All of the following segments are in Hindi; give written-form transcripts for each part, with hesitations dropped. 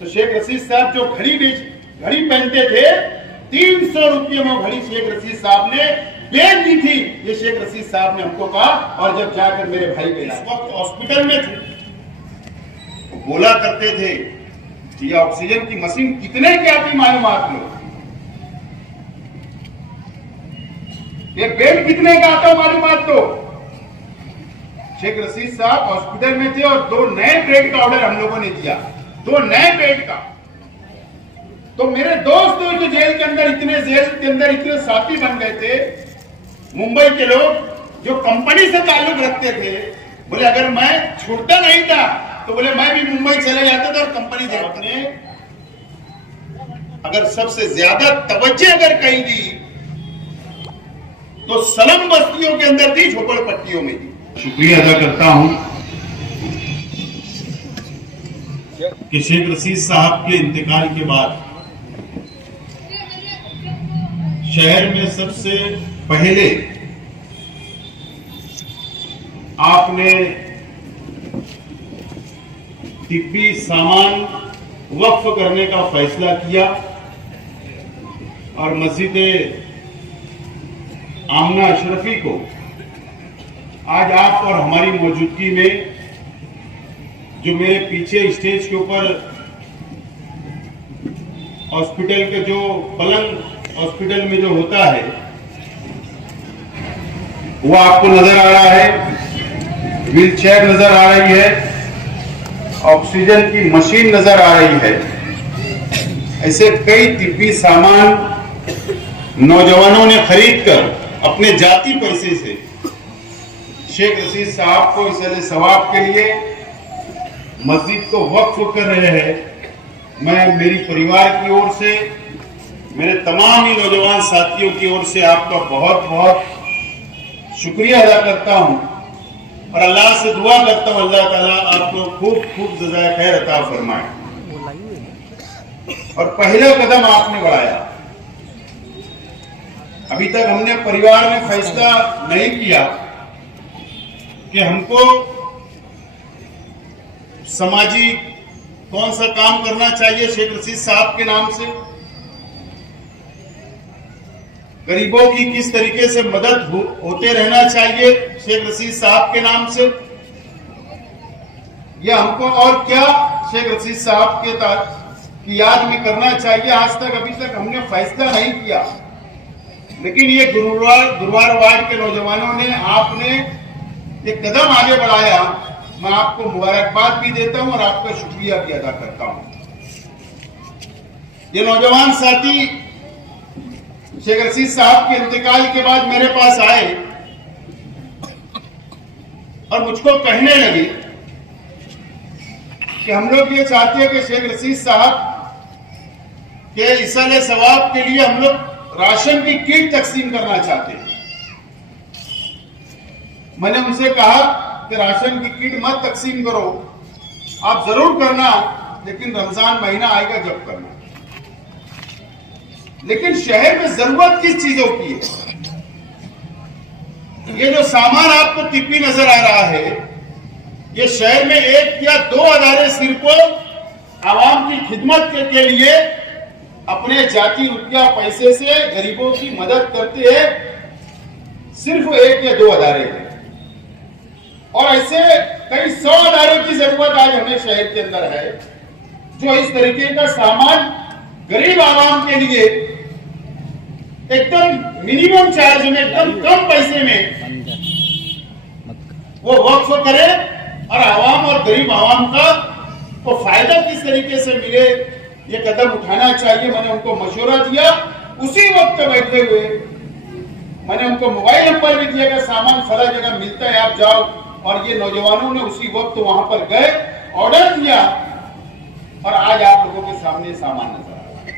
तो शेख रशीद साहब जो घड़ी पहनते थे 300 रुपये में घड़ी शेख रशीद साहब ने बेच दी थी। ये शेख रशीद साहब ने हमको कहा, और जब जाकर मेरे भाई के इस वक्त हॉस्पिटल में थे तो बोला करते थे कि ये ऑक्सीजन की मशीन कितने की आती मालूम आप लोग, ये बेड कितने का आता मालूम आप लोग। शेख रशीद साहब हॉस्पिटल में थे और 2 नए बेड का ऑर्डर हम लोगों ने दिया, 2 नए बेड का। तो मेरे दोस्त जो जेल के अंदर इतने साथी बन गए थे, मुंबई के लोग जो कंपनी से ताल्लुक रखते थे, बोले अगर मैं छूटता नहीं था तो बोले मैं भी मुंबई चले जाता था और कंपनी देखने। अगर सबसे ज्यादा तवज्जो अगर कहीं दी तो सलम बस्तियों के अंदर थी, झोपड़पट्टियों में थी। शुक्रिया अदा करता हूं कि शेख रशीद साहब के इंतकाल के बाद शहर में सबसे पहले आपने तिब्बी सामान वक्फ करने का फैसला किया और मस्जिद आमना अशरफी को आज आप और हमारी मौजूदगी में, जो मेरे पीछे स्टेज के ऊपर हॉस्पिटल के जो पलंग हॉस्पिटल में जो होता है वो आपको नजर आ रहा है, व्हील चेयर नजर आ रही है, ऑक्सीजन की मशीन नजर आ रही है। ऐसे कई तिब्बी सामान नौजवानों ने खरीद कर अपने जाती पैसे से शेख रशीद साहब को इस सवाब के लिए मस्जिद को वक्फ कर रहे हैं। मैं मेरी परिवार की ओर से, मेरे तमाम ही नौजवान साथियों की ओर से आपका बहुत बहुत शुक्रिया अदा करता हूं और अल्लाह से दुआ करता हूं अल्लाह ताला आपको खूब खूब जज़ाए खैर अता फरमाए। और पहला कदम आपने बढ़ाया। अभी तक हमने परिवार में फैसला नहीं किया कि हमको सामाजिक कौन सा काम करना चाहिए शेख रशीद साहब के नाम से, गरीबों की किस तरीके से मदद होते रहना चाहिए शेख रशीद साहब के नाम से, या हमको और क्या शेख रशीद साहब के की याद में करना चाहिए। आज तक अभी तक हमने फैसला नहीं किया, लेकिन ये गुरुवार वार्ड के नौजवानों ने, आपने एक कदम आगे बढ़ाया। मैं आपको मुबारकबाद भी देता हूं और आपका शुक्रिया भी अदा करता हूं। ये नौजवान साथी शेख रशीद साहब के इंतकाल के बाद मेरे पास आए और मुझको कहने लगे कि हम लोग ये चाहते हैं कि शेख रशीद साहब के इसाले सवाब के लिए हम लोग राशन की किट तकसीम करना चाहते हैं। मैंने उनसे कहा कि राशन की किट मत तकसीम करो, आप जरूर करना, लेकिन रमजान महीना आएगा जब करना। लेकिन शहर में जरूरत किस चीजों की है? ये जो सामान आपको तिब्बी नजर आ रहा है, ये शहर में 1 या 2 अदारे सिर्फ आवाम की खिदमत के लिए अपने जाती रुपया पैसे से गरीबों की मदद करते हैं। सिर्फ 1 या 2 अदारे हैं और ऐसे कई 100 अदारों की जरूरत आज हमें शहर के अंदर है, जो इस तरीके का सामान गरीब आवाम के लिए एकदम मिनिमम चार्ज में, एकदम कम पैसे में वो वक्फ करे और आवाम और गरीब आवाम का को फायदा किस तरीके से मिले, ये कदम उठाना चाहिए। मैंने उनको मशवरा दिया। उसी वक्त बैठे हुए मैंने उनको मोबाइल नंबर भी दिया कि सामान फला जगह मिलता है, आप जाओ। और ये नौजवानों ने उसी वक्त वहां पर गए, ऑर्डर दिया और आज आप लोगों के सामने सामान नजर आ रहा है।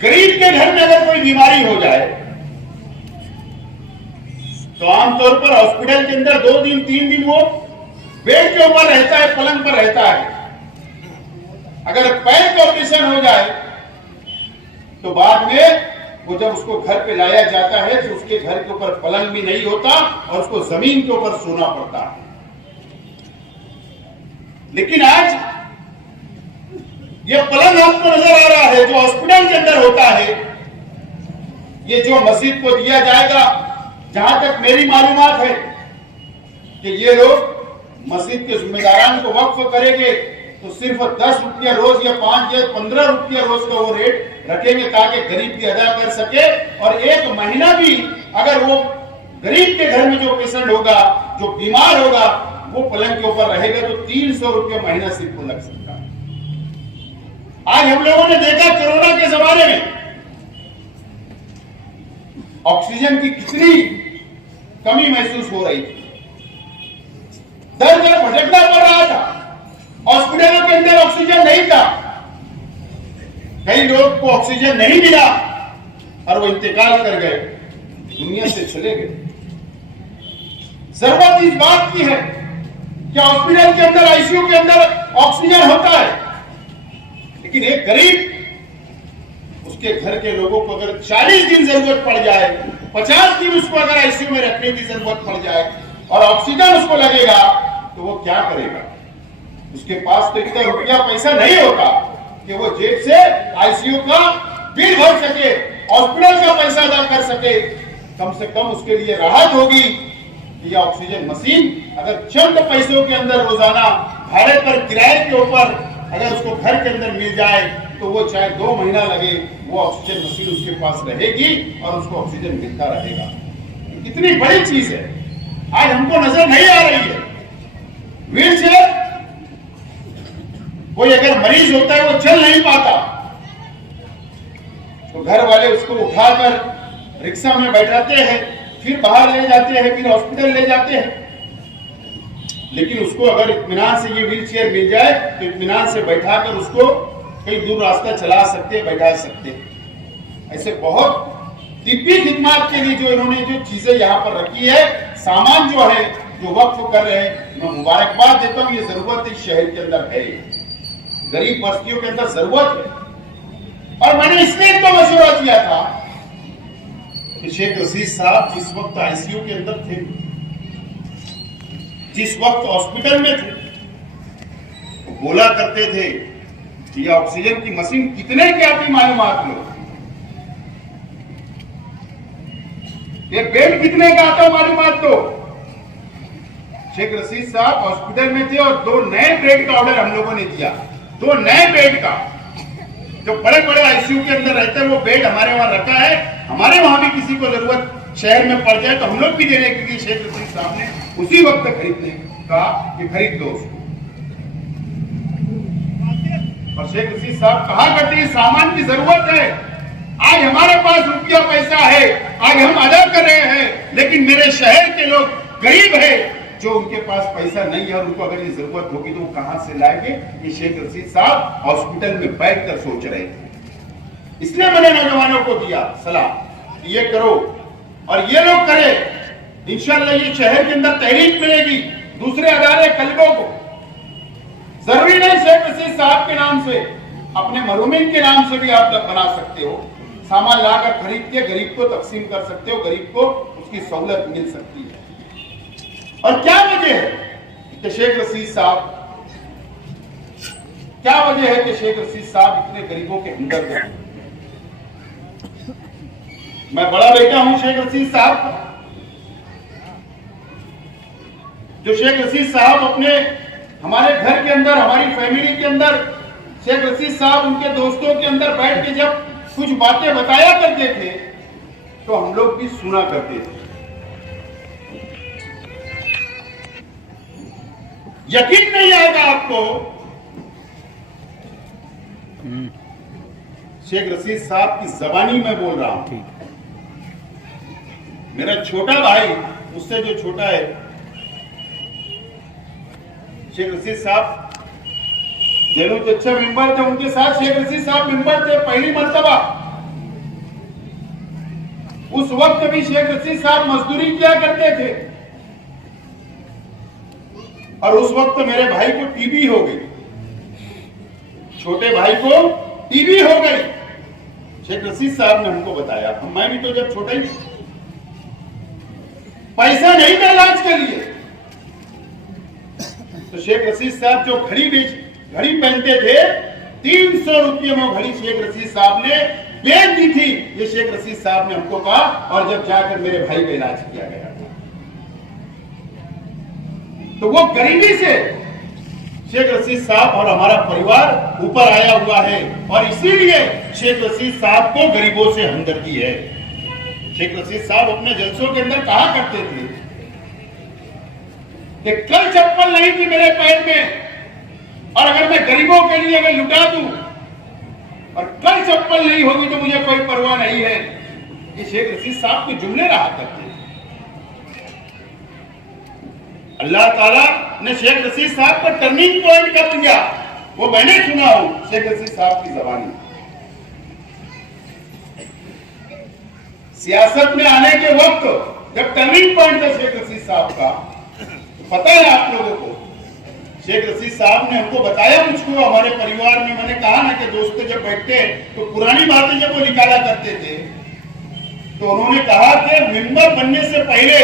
गरीब के घर में अगर कोई बीमारी हो जाए तो आमतौर पर हॉस्पिटल के अंदर 2 दिन 3 दिन वो बेड के ऊपर रहता है, पलंग पर रहता है। अगर पैर का ऑपरेशन हो जाए तो बाद में वो जब उसको घर पे लाया जाता है तो उसके घर के ऊपर पलंग भी नहीं होता और उसको जमीन के ऊपर सोना पड़ता है। लेकिन आज ये पलंग आपको नजर आ रहा है जो हॉस्पिटल के अंदर होता है, ये जो मस्जिद को दिया जाएगा, जहां तक मेरी मालूमात है कि ये लोग मस्जिद के जिम्मेदारान को वक्फ करेंगे तो सिर्फ 10 रुपया रोज या 5 या 15 रुपया रोज का वो रेट रखेंगे ताकि गरीब भी अदा कर सके। और एक महीना भी अगर वो गरीब के घर में जो पेशेंट होगा, जो बीमार होगा, वो पलंग के ऊपर रहेगा तो 300 रुपया महीना सिर्फ लग सकता है। आज हम लोगों ने देखा कोरोना के जमाने में ऑक्सीजन की कितनी कमी महसूस हो रही थी, दर दर भटकना पड़ रहा था, हॉस्पिटलों के अंदर ऑक्सीजन नहीं था, कई लोग को ऑक्सीजन नहीं मिला और वो इंतकाल कर गए, दुनिया से चले गए। जरूरत इस बात की है कि हॉस्पिटल के अंदर, आईसीयू के अंदर ऑक्सीजन होता है, लेकिन एक गरीब, उसके घर के लोगों को अगर 40 दिन जरूरत पड़ जाए, 50 दिन उसको अगर आईसीयू में रखने की जरूरत पड़ जाए और ऑक्सीजन उसको लगेगा तो वो क्या करेगा? उसके पास तो इतना रुपया पैसा नहीं होगा कि वो जेब से आईसीयू का बिल भर सके, हॉस्पिटल का पैसा अदा कर सके। कम से कम उसके लिए राहत होगी कि यह ऑक्सीजन मशीन अगर चंद पैसों के अंदर रोजाना भाड़े पर, किराए के ऊपर अगर उसको घर के अंदर मिल जाए तो वो चाहे 2 महीना लगे, वो ऑक्सीजन मशीन उसके पास रहेगी और उसको ऑक्सीजन मिलता रहेगा। कितनी बड़ी चीज है, आज हमको नजर नहीं आ रही है। व्हील चेयर, कोई अगर मरीज होता है वो चल नहीं पाता तो घर वाले उसको उठाकर रिक्शा में बैठाते हैं, फिर बाहर ले जाते हैं, फिर हॉस्पिटल ले जाते हैं। लेकिन उसको अगर इत्मीनान से ये व्हील चेयर मिल जाए तो इत्मीनान से बैठाकर उसको कई दूर रास्ता चला सकते, बैठा सकते। ऐसे बहुत तिब्बी खिदमत के लिए जो इन्होंने जो चीजें यहाँ पर रखी है, सामान जो है जो वक्फ कर रहे हैं, मैं मुबारकबाद देता हूँ। ये जरूरत इस शहर के अंदर है, गरीब बस्तियों के अंदर जरूरत है। और मैंने इसलिए तो मशवरा दिया था कि शेख रशीद साहब जिस वक्त आईसीयू के अंदर थे, जिस वक्त हॉस्पिटल में थे, वो बोला करते थे कि ये ऑक्सीजन की मशीन कितने की आती मालूमात लो, ये बेड कितने का आता मालूमात दो। शेख रशीद साहब हॉस्पिटल में थे और 2 नए बेड का ऑर्डर हम लोगों ने दिया, 2 नए बेड का। जो बड़े बड़े आईसीयू के अंदर रहते हैं वो बेड हमारे वहां रखा है, हमारे वहां भी किसी को जरूरत शहर में पड़ जाए तो हम लोग भी देने के लिए शेख रशीद साहब ने उसी वक्त खरीदने का कि खरीद लो उसको। और शेख रशीद साहब कहा करते हैं सामान की जरूरत है, आज हमारे पास रुपया पैसा है, आज हम अदा कर रहे हैं, लेकिन मेरे शहर के लोग गरीब है जो उनके पास पैसा नहीं है और उनको अगर ये जरूरत होगी तो वो कहां से लाएंगे। ये शेख रशीद साहब हॉस्पिटल में बैठकर सोच रहे थे। इसलिए मैंने नौजवानों को दिया सलाह, ये करो और ये लोग करें, इंशाअल्लाह ये शहर के अंदर तहरीक मिलेगी दूसरे अदारे कल्बों को। जरूरी नहीं शेख रशीद साहब के नाम से, अपने मरहूमिन के नाम से भी आप बना सकते हो, सामान लाकर खरीद के गरीब को तकसीम कर सकते हो, गरीब को उसकी सहूलत मिल सकती है। और क्या वजह है कि शेख रशीद साहब, क्या वजह है कि शेख रशीद साहब इतने गरीबों के हमदर्द हैं? मैं बड़ा बेटा हूं शेख रशीद साहब का। जो शेख रशीद साहब अपने हमारे घर के अंदर, हमारी फैमिली के अंदर, शेख रशीद साहब उनके दोस्तों के अंदर बैठ के जब कुछ बातें बताया करते थे तो हम लोग भी सुना करते थे। यकीन नहीं आएगा आपको, शेख रशीद साहब की जबानी में बोल रहा हूं। मेरा छोटा भाई, उससे जो छोटा है, शेख रशीद साहब जेलों के अच्छे मेंबर थे, उनके साथ शेख रशीद साहब मेंबर थे पहली मर्तबा। उस वक्त भी शेख रशीद साहब मजदूरी किया करते थे और उस वक्त मेरे भाई को टीबी हो गई, छोटे भाई को टीबी हो गई। शेख रशीद साहब ने हमको बताया, मैं भी तो जब छोटा ही, पैसा नहीं था इलाज के लिए, तो शेख रशीद साहब जो घड़ी पहनते थे, 300 रुपये में घड़ी शेख रशीद साहब ने बेच दी थी। ये शेख रशीद साहब ने हमको कहा, और जब जाकर मेरे भाई का इलाज किया गया था, तो वो गरीबी से शेख रशीद साहब और हमारा परिवार ऊपर आया हुआ है, और इसीलिए शेख रशीद साहब को गरीबों से हमदर्दी है। शेख रशीद साहब अपने जलसों के अंदर कहा करते थे कि कल चप्पल नहीं थी मेरे पैर में, और अगर मैं गरीबों के लिए अगर लुटा दूं, और कल चप्पल नहीं होगी तो मुझे कोई परवाह नहीं है। ये शेख रशीद साहब के जुमले रहा करते। अल्लाह ताला ने शेख रशीद साहब को टर्निंग पॉइंट कर दिया, वो मैंने सुना हूं शेख रशीद साहब की जबानी। सियासत में आने के वक्त जब टर्निंग पॉइंट था शेख रशीद साहब का, तो पता है आप लोगों को, शेख रशीद साहब ने हमको बताया, मुझको हमारे परिवार में, मैंने कहा ना कि दोस्त जब बैठते तो पुरानी बातें जब वो निकाला करते थे, तो उन्होंने कहा कि मेंबर बनने से पहले,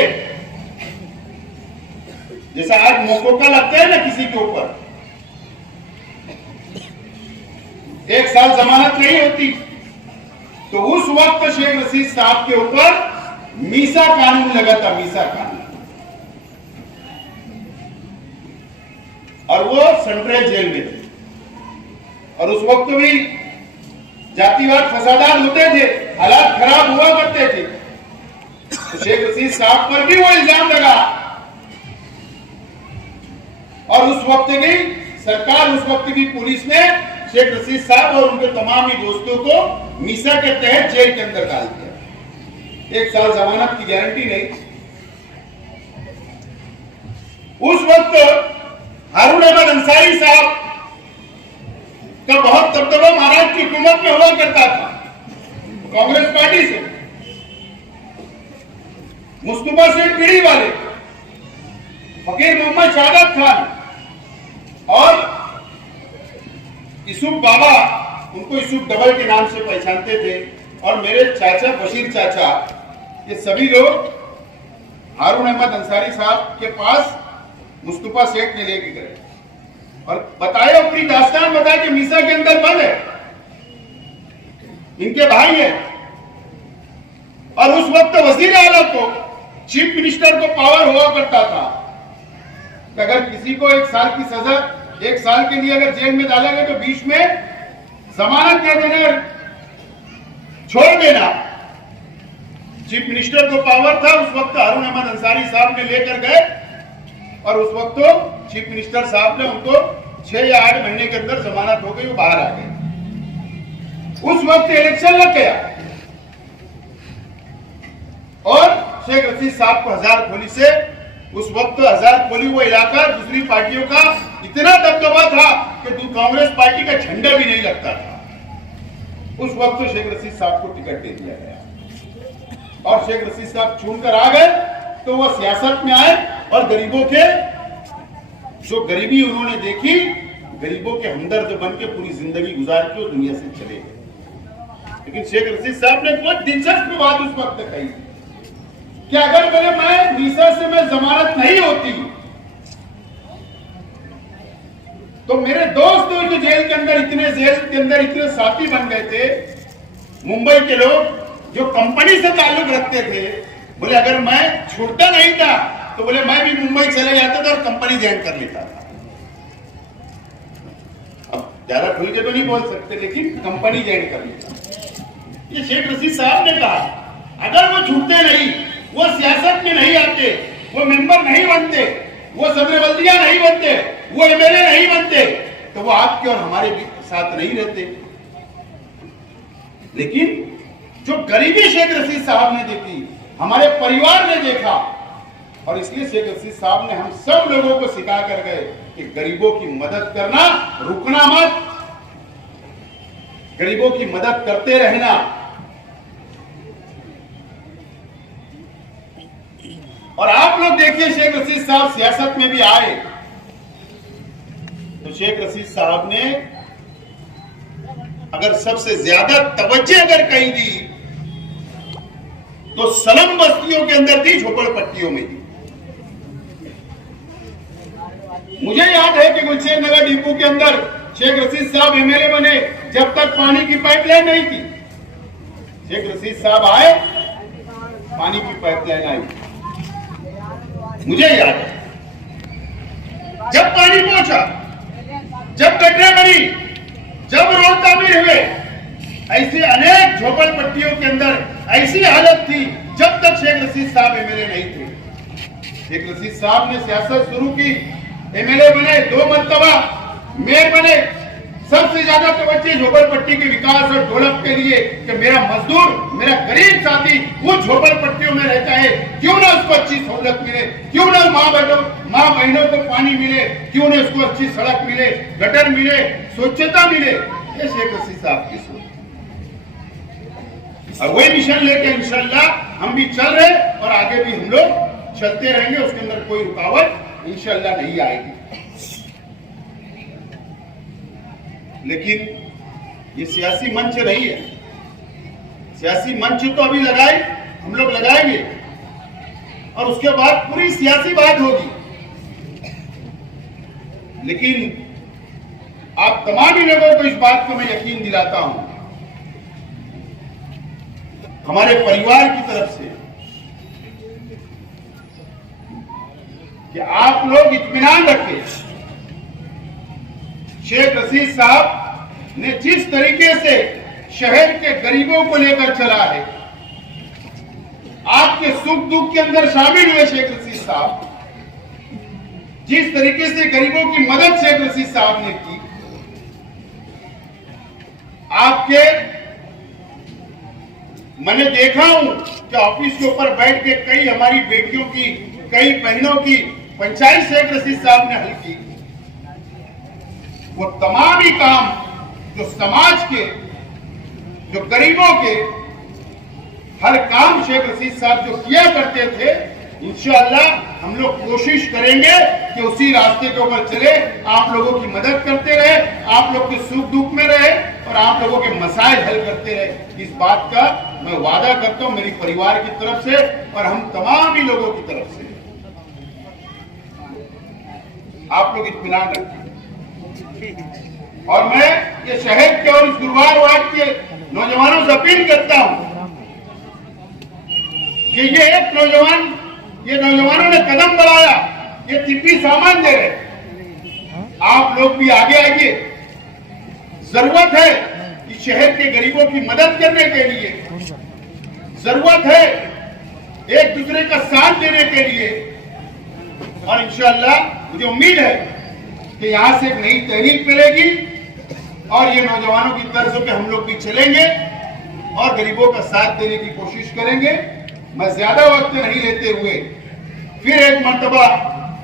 जैसा आज मौका लगता है ना किसी के ऊपर, 1 साल जमानत नहीं होती, तो उस वक्त शेख रशीद साहब के ऊपर मीसा कानून लगा था, मीसा कानून, और वो सेंट्रल जेल में थे, और उस वक्त भी जातिवाद फसादात होते थे, हालात खराब हुआ करते थे, तो शेख रशीद साहब पर भी वो इल्जाम लगा, और उस वक्त की सरकार, उस वक्त की पुलिस ने शेख रशीद साहब और उनके तमाम ही दोस्तों को मीसा के तहत जेल के अंदर डाल दिया। 1 साल जमानत की गारंटी नहीं। उस वक्त हारून अहमद अंसारी साहब का बहुत दबदबा महाराष्ट्र की हुकूमत में हुआ करता था, कांग्रेस पार्टी से। मुस्तफा सेठ पीढ़ी वाले, फकीर मोहम्मद शाहदात खान और यूसुफ बाबा, उनको यूसुफ डबल के नाम से पहचानते थे, और मेरे चाचा बशीर चाचा, ये सभी लोग हारून अहमद अंसारी साहब के पास मुस्तफा सेठ ने लेके गए और बताया, अपनी दास्तान बताया कि मीसा के अंदर बंद है, इनके भाई है। और उस वक्त वजीर आला को, चीफ मिनिस्टर को पावर हुआ करता था कि अगर किसी को 1 साल की सजा, 1 साल के लिए अगर जेल में डालेंगे तो बीच में जमानत दे देना, छोड़ देना। चीफ मिनिस्टर को पावर था उस वक्त, हारून अहमद अंसारी साहब ने लेकर गए, और उस वक्त तो चीफ मिनिस्टर साहब ने उनको 6 या 8 महीने के अंदर जमानत हो गई, वो बाहर आ गए। उस वक्त इलेक्शन लग गया, और शेख रशीद साहब को हजारखोली से, उस वक्त हजारखोली वो इलाका दूसरी पार्टियों का इतना दबदबा था कि कांग्रेस पार्टी का झंडा भी नहीं लगता था। उस वक्त तो शेख रशीद साहब को टिकट दे दिया गया, और शेख रशीद साहब चुनकर आ गए, तो वो सियासत में आए, और गरीबों के जो गरीबी उन्होंने देखी, गरीबों के हमदर्द बन के पूरी जिंदगी गुजार के दुनिया से चले गए। लेकिन शेख रशीद साहब ने बहुत दिलचस्प बात उस वक्त कही कि अगर मैं मीसा से मैं जमानत नहीं होती, तो मेरे दोस्त जो जेल के अंदर इतने साथी बन गए थे, मुंबई के लोग जो कंपनी से ताल्लुक रखते थे, बोले अगर मैं छूटता नहीं था तो बोले मैं भी मुंबई चले जाता था और कंपनी ज्वाइन कर लेता था। अब ज्यादा खुल के तो नहीं बोल सकते, लेकिन कंपनी ज्वाइन कर लेता। ये शेख रशीद साहब ने कहा, अगर वो छूटते नहीं, वो सियासत में नहीं आते, वो मेंबर नहीं बनते, वो सदर बल्दिया नहीं बनते, वो एमएलए नहीं बनते, तो वो आपके और हमारे साथ नहीं रहते। लेकिन जो गरीबी शेख रशीद साहब ने देखी, हमारे परिवार ने देखा, और इसलिए शेख रशीद साहब ने हम सब लोगों को सिखा कर गए कि गरीबों की मदद करना, रुकना मत, गरीबों की मदद करते रहना। और आप लोग देखिए, शेख रशीद साहब सियासत में भी आए, तो शेख रशीद साहब ने अगर सबसे ज्यादा तवज्जो अगर कहीं दी, तो सलम बस्तियों के अंदर दी, झोपड़पट्टियों में दी। मुझे याद है कि गुलशेन नगर डिपो के अंदर शेख रशीद साहब एमएलए बने जब तक पानी की पाइपलाइन नहीं थी। शेख रशीद साहब आए, पानी की पाइपलाइन आई। मुझे याद है जब पानी पहुंचा, जब गड्ढे बनी, जब रोड तामीर हुए, ऐसे अनेक झोपड़पट्टियों के अंदर ऐसी हालत थी जब तक शेख रशीद साहब एमएलए नहीं थे। शेख रशीद साहब ने सियासत शुरू की, एमएलए बने, 2 मरतबा मेयर बने। सबसे ज्यादा तवज्जो झोपड़पट्टी के विकास और डेवलप के लिए कि मेरा मजदूर, मेरा गरीब साथी वो झोपड़पट्टियों में रहता है, क्यों ना उसको अच्छी सहूलत मिले, क्यों ना माँ बहनों को पानी मिले, क्यों ना उसको अच्छी सड़क मिले, गटर मिले, स्वच्छता मिले। ये शेख रशीद साहब की सोच और वही मिशन लेके इंशाल्लाह हम भी चल रहे और आगे भी हम लोग चलते रहेंगे। उसके अंदर कोई रुकावट इंशाल्लाह नहीं आएगी। लेकिन ये सियासी मंच नहीं है। सियासी मंच तो अभी लगाए, हम लोग लगाएंगे और उसके बाद पूरी सियासी बात होगी। लेकिन आप तमाम ही लोगों को इस बात को मैं यकीन दिलाता हूं, हमारे परिवार की तरफ से, कि आप लोग इत्मीनान रखें। शेख रशीद साहब ने जिस तरीके से शहर के गरीबों को लेकर चला है, आपके सुख दुख के अंदर शामिल हुए शेख रशीद साहब, जिस तरीके से गरीबों की मदद शेख रशीद साहब ने की, आपके मैंने देखा हूं कि ऑफिस के ऊपर बैठ के कई हमारी बेटियों की, कई बहनों की पंचायत शेख रशीद साहब ने हल की। वो तमाम ही काम जो समाज के, जो गरीबों के, हर काम शेख रशीद साहब जो किया करते थे, इंशाअल्लाह हम लोग कोशिश करेंगे कि उसी रास्ते के ऊपर चले, आप लोगों की मदद करते रहे, आप लोग के सुख दुख में रहे और आप लोगों के मसाइल हल करते रहे। इस बात का मैं वादा करता हूं मेरी परिवार की तरफ से और हम तमाम ही लोगों की तरफ से। आप लोग इत्मीनान रखें और मैं ये शहर के और इस गुरुवार वार्ड के नौजवानों से अपील करता हूं कि ये एक नौजवानों ने कदम बढ़ाया, ये तिब्बी सामान दे रहे, आप लोग भी आगे आइए। जरूरत है कि शहर के गरीबों की मदद करने के लिए, जरूरत है एक दूसरे का साथ देने के लिए और इंशाअल्लाह मुझे उम्मीद है कि यहां से एक नई तहरीक मिलेगी और ये नौजवानों की तर्ज पे हम लोग भी चलेंगे और गरीबों का साथ देने की कोशिश करेंगे। मैं ज्यादा वक्त नहीं लेते हुए फिर एक मर्तबा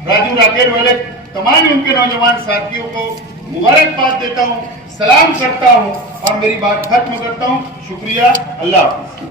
राजू राकेश वाले तमाम उनके नौजवान साथियों को मुबारकबाद देता हूं, सलाम करता हूं और मेरी बात खत्म करता हूं। शुक्रिया, अल्लाह हाफिज।